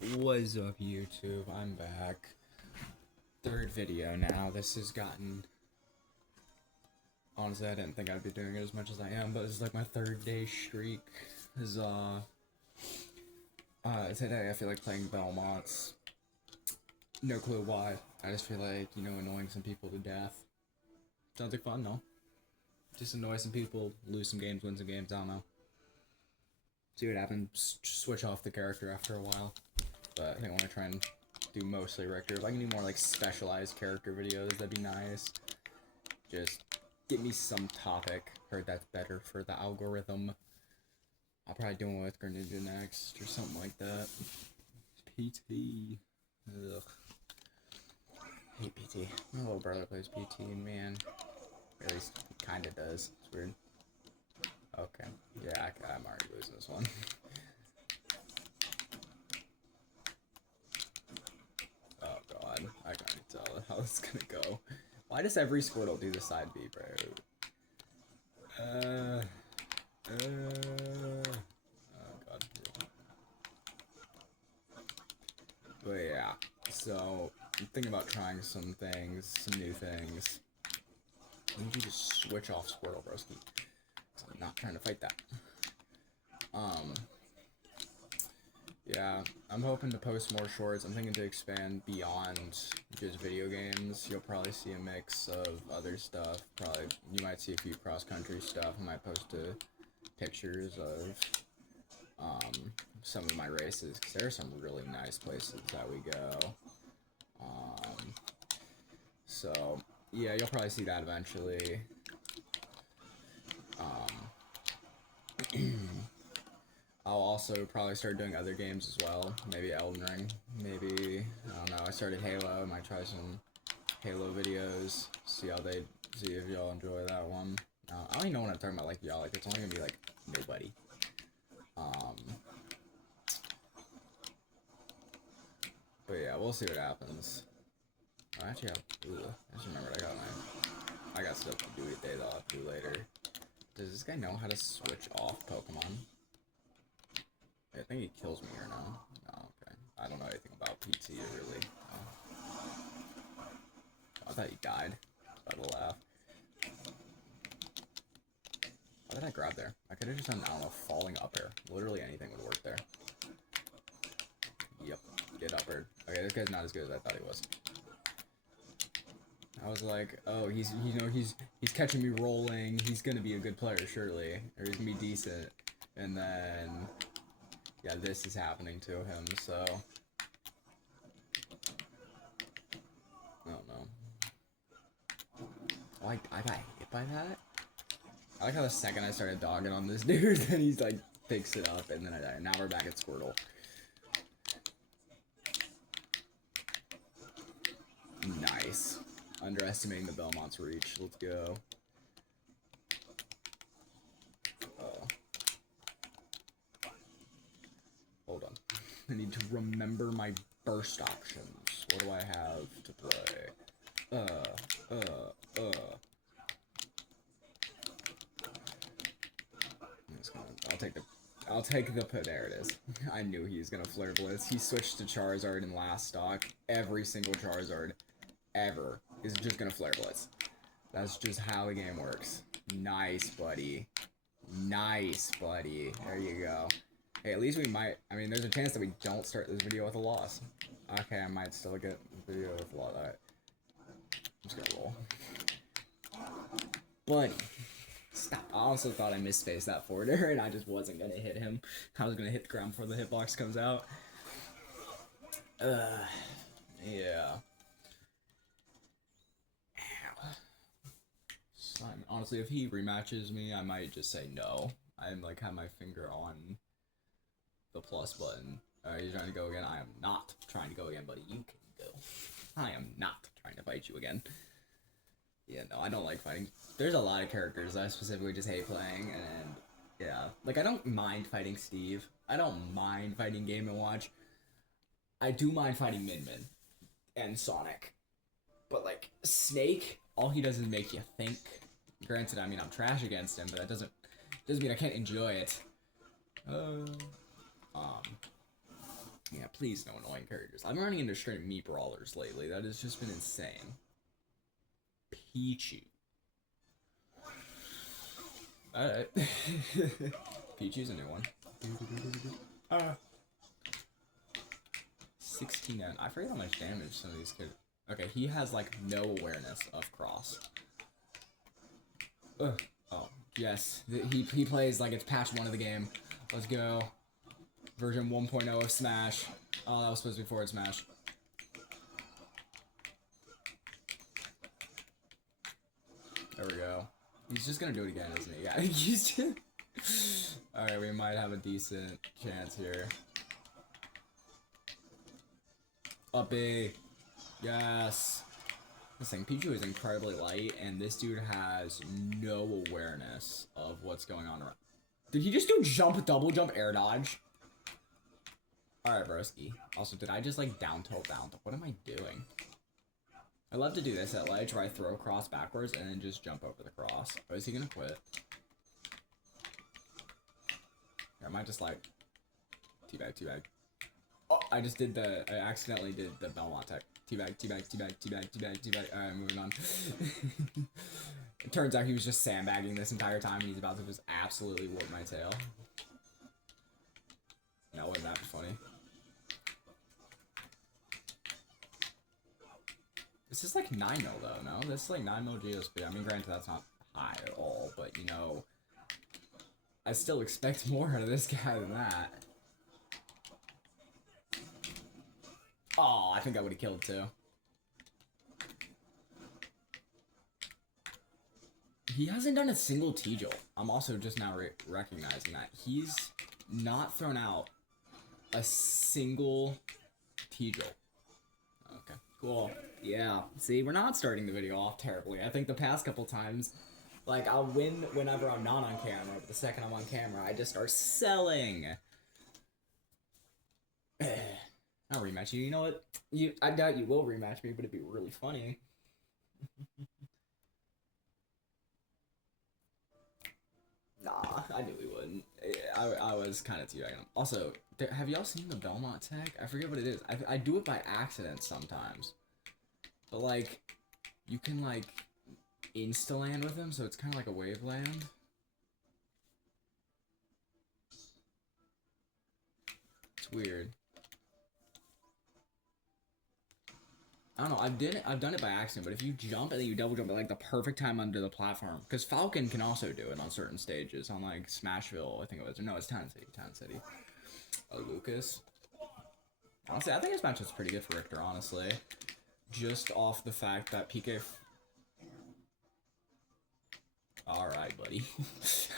What's up, YouTube? I'm back. Third video now. This has gotten... Honestly, I didn't think I'd be doing it as much as I am, but it's like my third day streak. Today I feel like playing Belmonts. No clue why. I just feel like, annoying some people to death. Sounds like fun, no? Just annoy some people, lose some games, win some games, I don't know. See what happens, switch off the character after a while. But I think I want to try and do mostly Richter. If I can do more like specialized character videos, that'd be nice. Just give me some topic. Heard that's better for the algorithm. I'll probably do one with Greninja next or something like that. PT. Ugh. Hate PT. My little brother plays PT, and man, at least he kinda does. It's weird. Okay. Yeah, I'm already losing this one. Oh god, I can't tell how this is gonna go. Why does every Squirtle do the side B, bro? Oh god. But yeah, so I'm thinking about trying some things, some new things. I need you to switch off Squirtle, broski. I'm not trying to fight that. Yeah, I'm hoping to post more shorts. I'm thinking to expand beyond just video games. You'll probably see a mix of other stuff. Probably, you might see a few cross-country stuff. I might post pictures of some of my races, because there are some really nice places that we go. So, yeah, you'll probably see that eventually. I'll also probably start doing other games as well. Maybe Elden Ring. Maybe, I don't know, I started Halo. I might try some Halo videos. See if y'all enjoy that one. I don't even know what I'm talking about, like, y'all. Like, it's only gonna be, like, nobody. But yeah, we'll see what happens. Oh, actually, I just remembered I got stuff to do today that I'll have to do later. Does this guy know how to switch off Pokemon? I think he kills me or no? No, okay. I don't know anything about PT really. Oh. I thought he died. By the laugh. What did I grab there? I could have just done, I don't know, falling up air. Literally anything would work there. Yep. Get up air. Okay, this guy's not as good as I thought he was. I was like, oh, he's catching me rolling. He's gonna be a good player, surely, or he's gonna be decent. And then, yeah, this is happening to him. So, I don't know. Oh, I got hit by that. I like how the second I started dogging on this dude, then he's like picks it up, and then I die. Now we're back at Squirtle. Nice. Underestimating the Belmont's reach. Let's go. Hold on. I need to remember my burst options. What do I have to play? I'll take the there it is. I knew he was gonna Flare Blitz. He switched to Charizard in last stock. Every single Charizard ever is just gonna Flare Blitz. That's just how the game works. Nice, buddy. Nice, buddy. There you go. Hey, at least we might... I mean, there's a chance that we don't start this video with a loss. Okay, I might still get the video with a loss. Right. I'm just gonna roll. Buddy. Stop. I also thought I misspaced that forwarder, and I just wasn't gonna hit him. I was gonna hit the ground before the hitbox comes out. Yeah. Honestly, if he rematches me, I might just say no. I'm like have my finger on the plus button. Are you trying to go again? I am not trying to go again, buddy. You can go. I am not trying to fight you again. Yeah, no, I don't like fighting. There's a lot of characters I specifically just hate playing, and yeah. Like, I don't mind fighting Steve. I don't mind fighting Game & Watch. I do mind fighting Min and Sonic. But, like, Snake, all he does is make you think. Granted, I mean, I'm trash against him, but that doesn't mean I can't enjoy it. Yeah, please no annoying characters. I'm running into straight Mii brawlers lately. That has just been insane. Pichu. Alright. Pichu's a new one. 16 and I forget how much damage some of these kids. Okay, he has like no awareness of cross. Oh, yes. He plays like it's patch 1 of the game. Let's go. Version 1.0 of Smash. Oh, that was supposed to be forward smash. There we go. He's just gonna do it again, isn't he? Yeah, he's just... Alright, we might have a decent chance here. Up B. Yes. This thing, Pichu is incredibly light, and this dude has no awareness of what's going on around. Did he just do jump, double jump, air dodge? Alright, broski. Also, did I just, like, down tilt? What am I doing? I love to do this at ledge where I throw cross backwards and then just jump over the cross. Oh, is he gonna quit? Or I might just, like, teabag. Oh, I accidentally did the Belmont tech. Teabag. Alright, moving on. It turns out he was just sandbagging this entire time and he's about to just absolutely whoop my tail. No, wouldn't that be funny? This is like 9 mil though, no? This is like 9 mil GSP. I mean, granted, that's not high at all, but you know, I still expect more out of this guy than that. Oh, I think I would have killed too. He hasn't done a single T-Jolt. I'm also just now recognizing that. He's not thrown out a single T-Jolt. Okay, cool. Yeah, see, we're not starting the video off terribly. I think the past couple times, like, I'll win whenever I'm not on camera, but the second I'm on camera, I just start selling. I'll rematch you. You know what? I doubt you will rematch me, but it'd be really funny. Nah, I knew he wouldn't. I was kind of teabagging him. Also, have y'all seen the Belmont tech? I forget what it is. I do it by accident sometimes. But, like, you can, like, insta-land with him, so it's kind of like a wave land. It's weird. I don't know, I've done it by accident, but if you jump and then you double jump at like the perfect time under the platform, because Falcon can also do it on certain stages, on like Smashville, I think it was, no, it's Town City. Lucas. Honestly, I think this match is pretty good for Richter, honestly. Just off the fact that PK... Alright, buddy.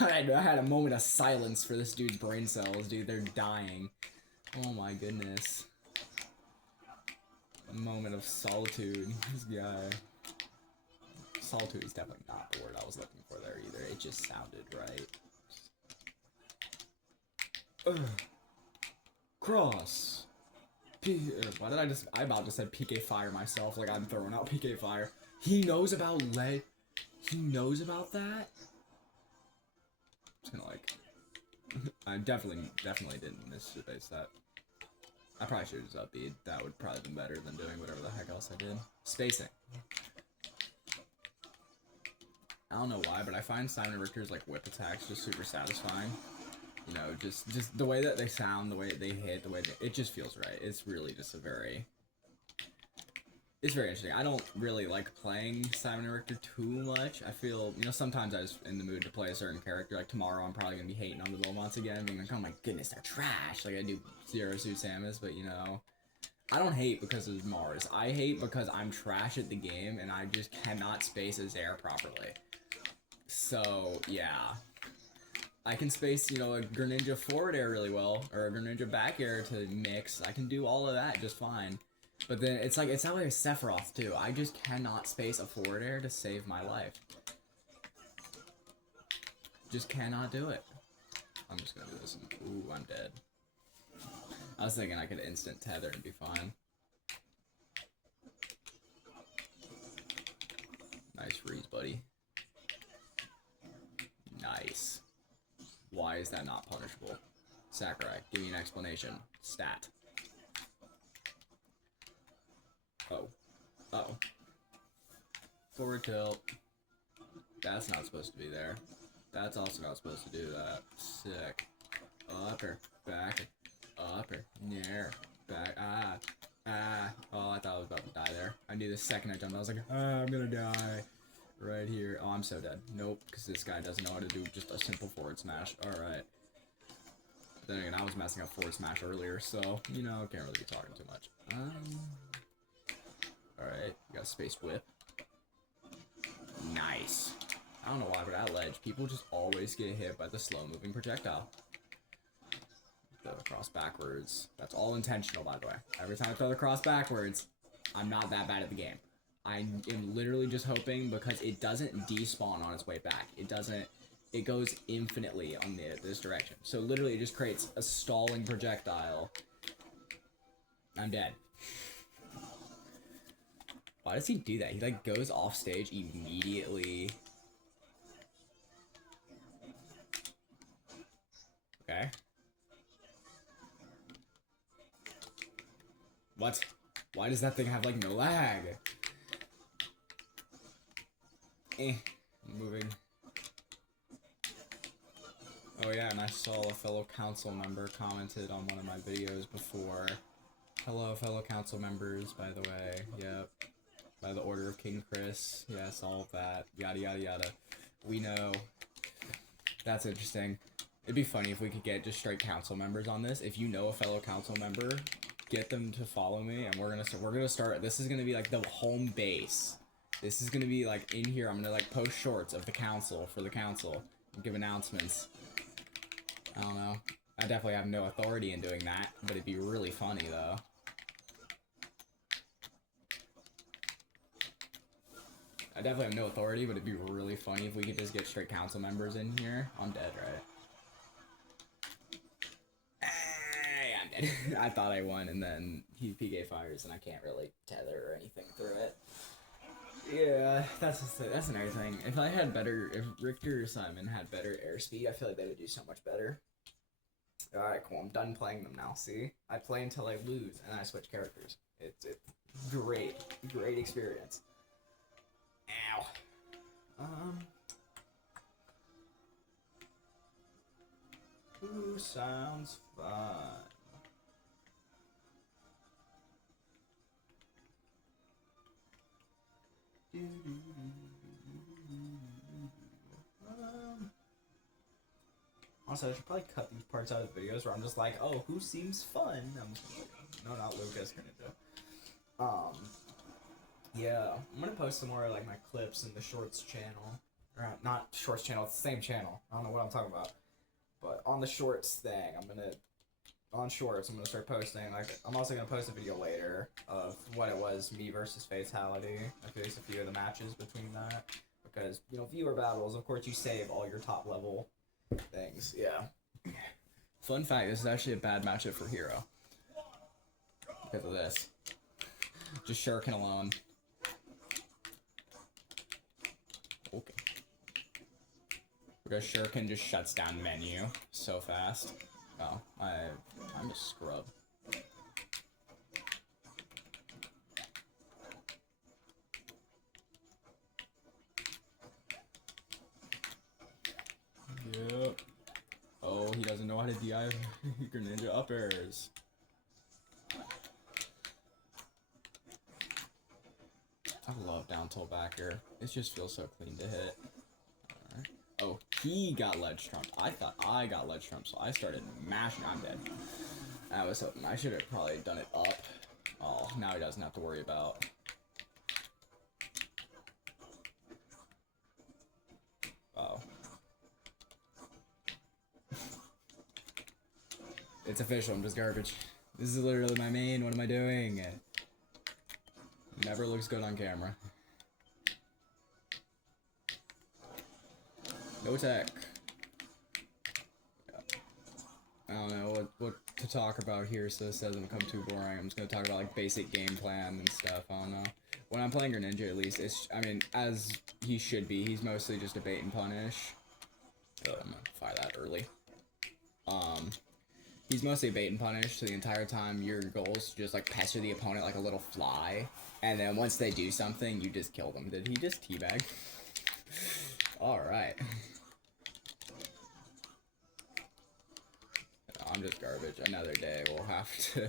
I had a moment of silence for this dude's brain cells, dude, they're dying. Oh my goodness. A moment of solitude. This guy. Solitude is definitely not the word I was looking for there either. It just sounded right. Cross. Why did I about to say PK Fire myself, like I'm throwing out PK Fire. He knows about lead. He knows about that? I'm just gonna like... I definitely didn't miss the base that. I probably should have just up B. That would probably been better than doing whatever the heck else I did. Spacing. I don't know why, but I find Simon Richter's like whip attacks just super satisfying. You know, just the way that they sound, the way they hit, the way it just feels right. It's really just it's very interesting. I don't really like playing Simon Richter too much. I feel, you know, sometimes I was in the mood to play a certain character. Like tomorrow, I'm probably gonna be hating on the Belmonts again, being like, oh my goodness, they're trash. Like I do Zero Suit Samus, but you know, I don't hate because of Mars. I hate because I'm trash at the game and I just cannot space a Zaire properly. So yeah, I can space, you know, a Greninja forward air really well, or a Greninja back air to mix. I can do all of that just fine. But then it's that way with Sephiroth too. I just cannot space a forward air to save my life. Just cannot do it. I'm just gonna do this. Ooh, I'm dead. I was thinking I could instant tether and be fine. Nice freeze, buddy. Nice. Why is that not punishable? Sakurai, give me an explanation. Stat. Oh. Uh-oh. Forward tilt. That's not supposed to be there. That's also not supposed to do that. Sick. Upper. Back. Upper. Near. Back. Ah. Ah. Oh, I thought I was about to die there. I knew the second I jumped, I was like, ah, I'm gonna die. Right here. Oh, I'm so dead. Nope, because this guy doesn't know how to do just a simple forward smash. Alright. Then again, I was messing up forward smash earlier, so, you know, can't really be talking too much. Alright, you got a space whip. Nice. I don't know why, but at ledge, people just always get hit by the slow-moving projectile. Throw the cross backwards. That's all intentional, by the way. Every time I throw the cross backwards, I'm not that bad at the game. I am literally just hoping because it doesn't despawn on its way back. It doesn't. It goes infinitely on this direction. So literally, it just creates a stalling projectile. I'm dead. Why does he do that? He like goes off stage immediately. Okay. What? Why does that thing have like no lag? Moving. Oh yeah, and I saw a fellow council member commented on one of my videos before. Hello, fellow council members, by the way. Yep. By the order of King Chris. Yes, all of that. Yada yada yada. We know. That's interesting. It'd be funny if we could get just straight council members on this. If you know a fellow council member, get them to follow me, and we're gonna start. This is gonna be like the home base. This is gonna be like in here. I'm gonna like post shorts of the council for the council, and give announcements. I don't know. I definitely have no authority in doing that, but it'd be really funny though. I definitely have no authority, but it'd be really funny if we could just get straight council members in here. I'm dead, right? Hey, I'm dead. I thought I won, and then he PK fires, and I can't really tether or anything through it. Yeah, that's another thing. If Richter or Simon had better airspeed, I feel like they would do so much better. Alright, cool. I'm done playing them now, see? I play until I lose, and I switch characters. It's great. Great experience. Ow. Who sounds fun? Also, I should probably cut these parts out of videos where I'm just like, oh, who seems fun? I'm just like, no, not Lucas, Greninja. Yeah, I'm gonna post some more like my clips in the Shorts channel. Or not Shorts channel, it's the same channel. I don't know what I'm talking about. But on the Shorts thing, on Shorts, I'm gonna start posting, like, I'm also gonna post a video later of what it was, me versus Fatality. I faced a few of the matches between that. Because, you know, viewer battles, of course you save all your top level things, yeah. Fun fact, this is actually a bad matchup for Hero. Because of this. Just Shuriken alone. Okay. Because Shuriken just shuts down menu so fast. Oh, I'm a scrub. Yep. Oh, he doesn't know how to DI Greninja uppers. I love down tilt backer. It just feels so clean to hit. Right. Oh, he got ledge trumped. I thought I got ledge trumped, so I started mashing. I'm dead. I was hoping I should have probably done it up. Oh, now he doesn't have to worry about. Oh. It's official, I'm just garbage. This is literally my main, what am I doing? Never looks good on camera. No tech. Yeah. I don't know what to talk about here so this doesn't become too boring. I'm just gonna talk about like basic game plan and stuff, I don't know. When I'm playing Greninja at least, I mean, as he should be, he's mostly just a bait and punish. Oh, I'm gonna fire that early. He's mostly bait and punish, so the entire time your goal is to just like pester the opponent like a little fly, and then once they do something, you just kill them. Did he just teabag? Alright. I'm just garbage. Another day we'll have to...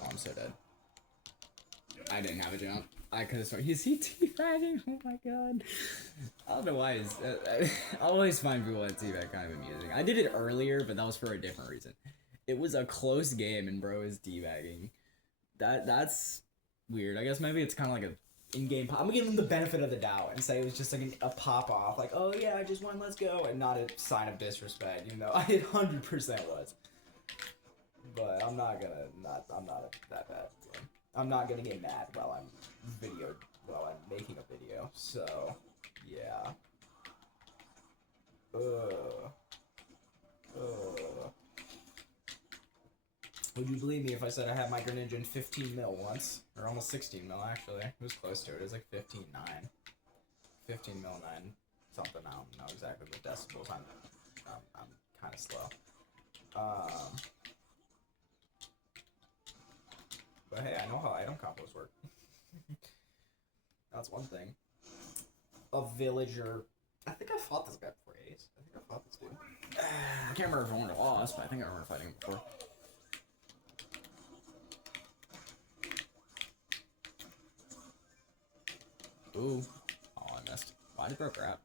Oh, I'm so dead. I didn't have a jump. I could have sworn. Is he teabagging? Oh my god. I don't know why he's... I always find people at teabag kind of amusing. I did it earlier, but that was for a different reason. It was a close game and bro is teabagging. That's weird. I guess maybe it's kind of like a in-game pop. I'm gonna give him the benefit of the doubt and say it was just like a pop-off. Like, oh yeah, I just won, let's go. And not a sign of disrespect, even though I 100% was. But I'm not that bad. So. I'm not gonna get mad while I'm making a video. So, yeah. Would you believe me if I said I had my Greninja in 15 mil once? Or almost 16 mil, actually. It was close to it. It was like 15.9. 15 mil 9 something. I don't know exactly the decibels. I'm kind of slow. But hey, I know how item combos work. That's one thing. A villager. I think I fought this guy before, Ace. I think I fought this dude. I can't remember if I won or lost, but I think I remember fighting him before. Ooh. Oh, I missed. Why did bro grab?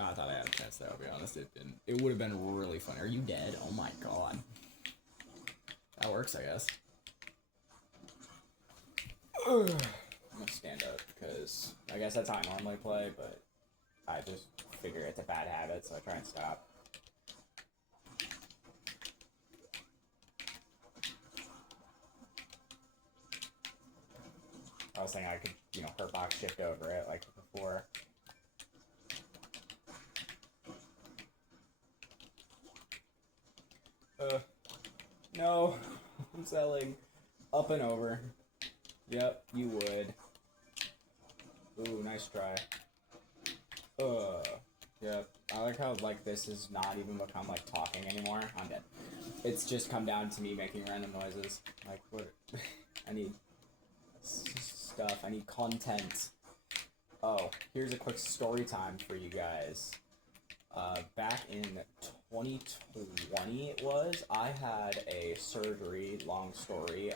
Oh, I thought I had a chance there, I'll be honest. It didn't. It would have been really funny. Are you dead? Oh my god. That works, I guess. I'm gonna stand up, because I guess that's how I normally play, but I just figure it's a bad habit, so I try and stop. I was thinking I could, you know, hurt box shift over it like before. No. I'm selling. Up and over. Yep, you would. Ooh, nice try. Yep. I like how, like, this has not even become, like, talking anymore. I'm dead. It's just come down to me making random noises. Like, what? I need stuff. I need content. Oh, here's a quick story time for you guys. Back in 2020 it was, I had a surgery, long story,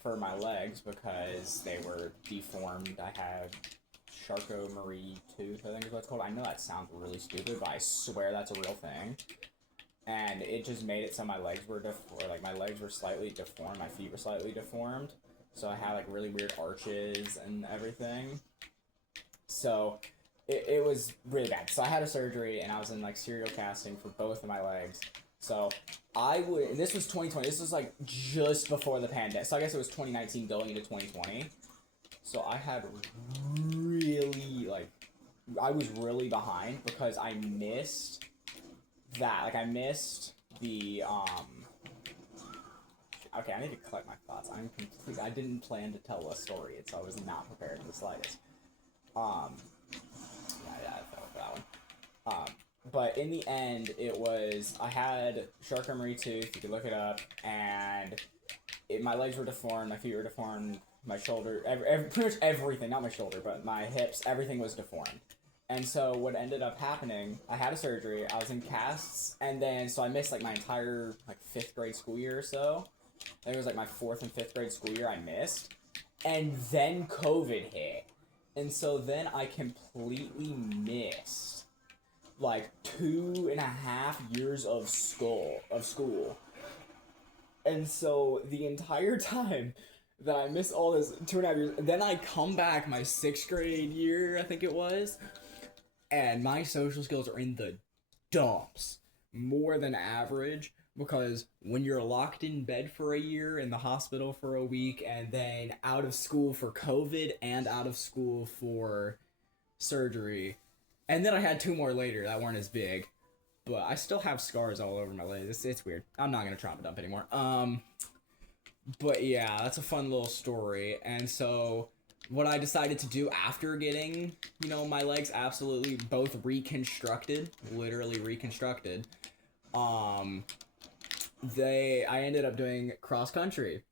for my legs because they were deformed. I had Charcot-Marie tooth, I think is what it's called. I know that sounds really stupid, but I swear that's a real thing. And it just made it so my legs were my legs were slightly deformed, my feet were slightly deformed. So I had like really weird arches and everything. So it was really bad. So I had a surgery and I was in like serial casting for both of my legs. So and this was 2020, this was like just before the pandemic. So I guess it was 2019 going into 2020. So I had really, I was really behind because I missed that. Like I missed the, okay, I need to collect my thoughts. I didn't plan to tell a story, so I was not prepared in the slightest. Yeah, I fell for that one. But in the end, it was, I had Charcot-Marie tooth, you could look it up, and my legs were deformed, my feet were deformed, my shoulder, pretty much everything, not my shoulder, but my hips, everything was deformed. And so what ended up happening, I had a surgery, I was in casts, and then, so I missed like my entire, like, 5th grade school year or so. I think it was like my 4th and 5th grade school year I missed. And then COVID hit. And so then I completely missed like 2.5 years of school. And so the entire time that I missed all this 2.5 years, then I come back my 6th grade year, I think it was, and my social skills are in the dumps. More than average. Because when you're locked in bed for a year, in the hospital for a week, and then out of school for COVID and out of school for surgery, and then I had 2 more later that weren't as big, but I still have scars all over my legs. It's weird. I'm not gonna trauma dump anymore. But yeah, that's a fun little story. And so, what I decided to do after getting, my legs absolutely both reconstructed, literally reconstructed, I ended up doing cross country,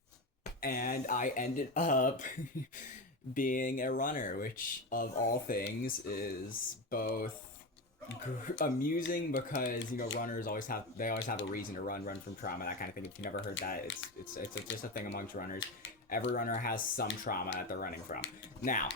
and I ended up being a runner, which of all things is both amusing because runners always have a reason to run from trauma, that kind of thing. If you never heard that, it's just a thing amongst runners. Every runner has some trauma that they're running from. Now,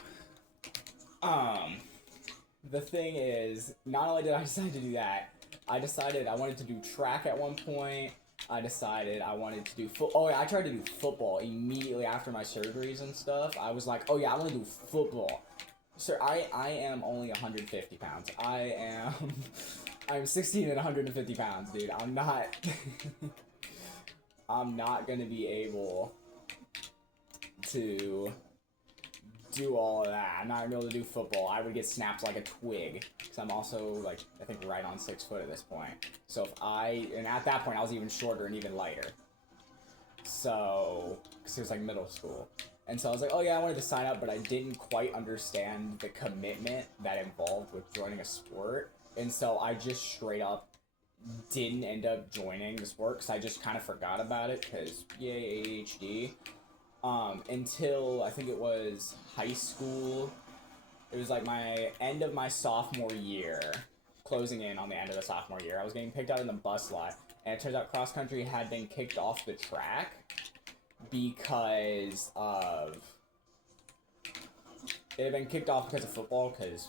the thing is, not only did I decide to do that, I decided I wanted to do track at one point. I decided I wanted to do I tried to do football immediately after my surgeries and stuff. I was like, oh yeah, I want to do football. Sir, I am only 150 pounds. I'm 16 and 150 pounds, dude. I'm not I'm not gonna be able to do all of that. I'm not gonna be able to do football. I would get snapped like a twig. Because I'm also, like, I think right on 6 foot at this point. So and at that point I was even shorter and even lighter. So, because it was like middle school. And so I was like, oh yeah, I wanted to sign up, but I didn't quite understand the commitment that involved with joining a sport. And so I just straight up didn't end up joining the sport because I just kind of forgot about it because, yay, ADHD. Until I think it was high school. It was like my end of my sophomore year, closing in on the end of the sophomore year. I was getting picked out in the bus lot, and it turns out cross country had been kicked off the track because of it had been kicked off because of football, because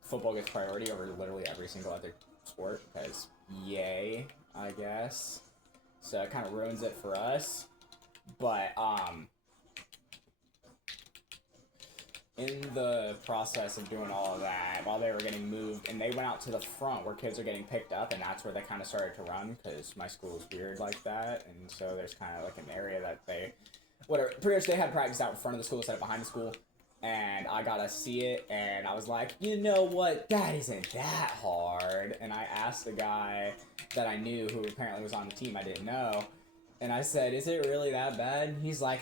football gets priority over literally every single other sport, because yay, I guess. So it kind of ruins it for us. But in the process of doing all of that, while they were getting moved, and they went out to the front where kids are getting picked up, and that's where they kind of started to run, because my school is weird like that, and so there's kind of like an area that pretty much they had practice out in front of the school instead of behind the school, and I got to see it, and I was like, you know what, that isn't that hard, and I asked the guy that I knew, who apparently was on the team I didn't know, and I said, is it really that bad? He's like,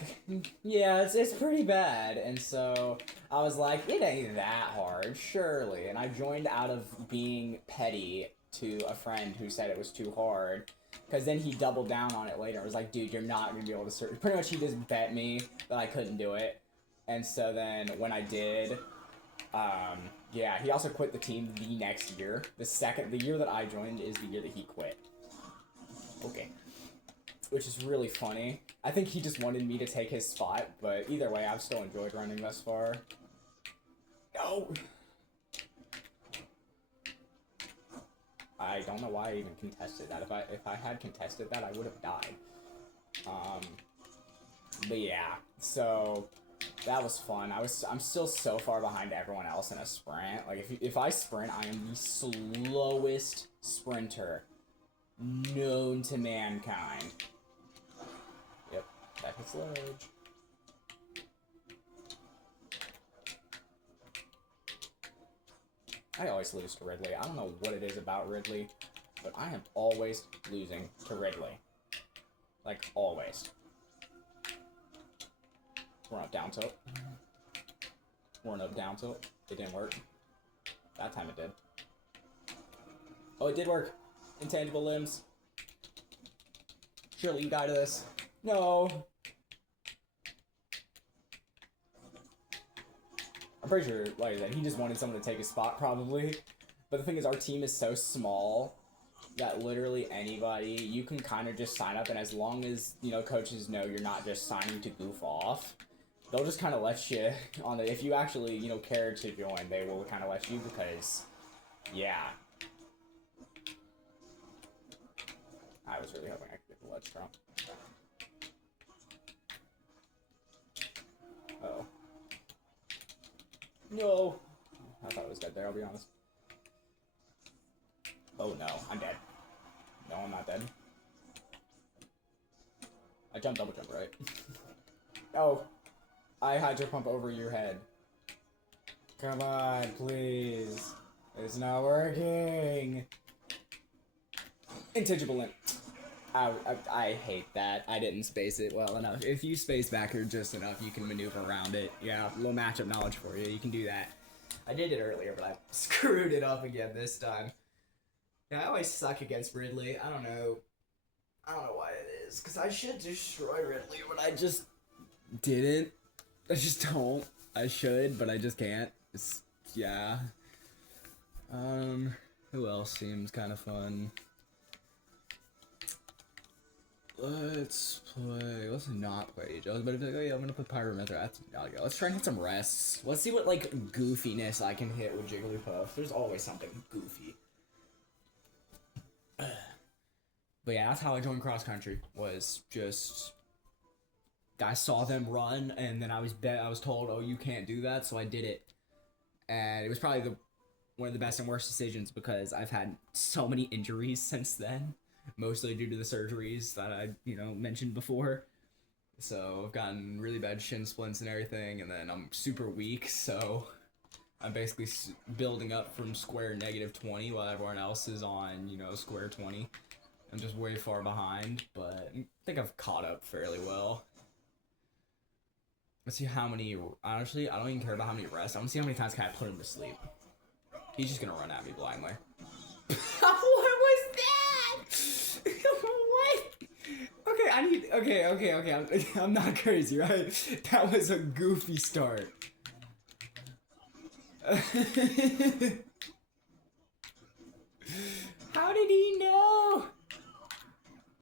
yeah, it's pretty bad. And so I was like, it ain't that hard, surely. And I joined out of being petty to a friend who said it was too hard. Because then he doubled down on it later. I was like, dude, you're not going to be able to search. Pretty much he just bet me that I couldn't do it. And so then when I did, yeah, he also quit the team the next year. The year that I joined is the year that he quit. Okay. Which is really funny. I think he just wanted me to take his spot, but either way, I've still enjoyed running thus far. No! I don't know why I even contested that. If I had contested that, I would have died. But yeah, so that was fun. I'm still so far behind everyone else in a sprint. Like if I sprint, I am the slowest sprinter known to mankind. Yep, that hits ledge. I always lose to Ridley. I don't know what it is about Ridley, but I am always losing to Ridley. Like, always. We're up down tilt. We're up down tilt. It didn't work. That time it did. Oh, it did work. Intangible limbs. Surely you die to this. No. I'm pretty sure, like I said, he just wanted someone to take his spot, probably. But the thing is, our team is so small that literally anybody, you can kind of just sign up, and as long as, you know, coaches know you're not just signing to goof off, they'll just kind of let you on the, if you actually, you know, care to join, they will kind of let you, because, yeah. I was really hoping I could get the ledge from. Uh-oh. No! I thought it was dead there, I'll be honest. Oh no, I'm dead. No, I'm not dead. I jumped double jump, right? Oh! I hydro pump over your head. Come on, please. It's not working! Intangible limp. I hate that. I didn't space it well enough. If you space backward just enough, you can maneuver around it. Yeah, a little matchup knowledge for you. You can do that. I did it earlier, but I screwed it up again this time. Yeah, I always suck against Ridley. I don't know. I don't know why it is. Because I should destroy Ridley, but I just didn't. I just don't. I should, but I just can't. Yeah. Who else seems kind of fun? Let's not play Joe's, but if like, oh yeah, I'm gonna put Pyromancer. That's not good. Let's try and hit some rests. Let's see what like goofiness I can hit with Jigglypuff. There's always something goofy. But yeah, that's how I joined cross country. Was just I saw them run, and then I was told, oh, you can't do that, so I did it, and it was probably one of the best and worst decisions because I've had so many injuries since then. Mostly due to the surgeries that I, mentioned before. So I've gotten really bad shin splints and everything, and then I'm super weak, so I'm basically building up from square -20 while everyone else is on, square 20. I'm just way far behind, but I think I've caught up fairly well. Let's see how many, honestly, I don't even care about how many rests. I want to see how many times can I put him to sleep. He's just gonna run at me blindly. What was that? What? Okay, I'm not crazy, right? That was a goofy start. How did he know?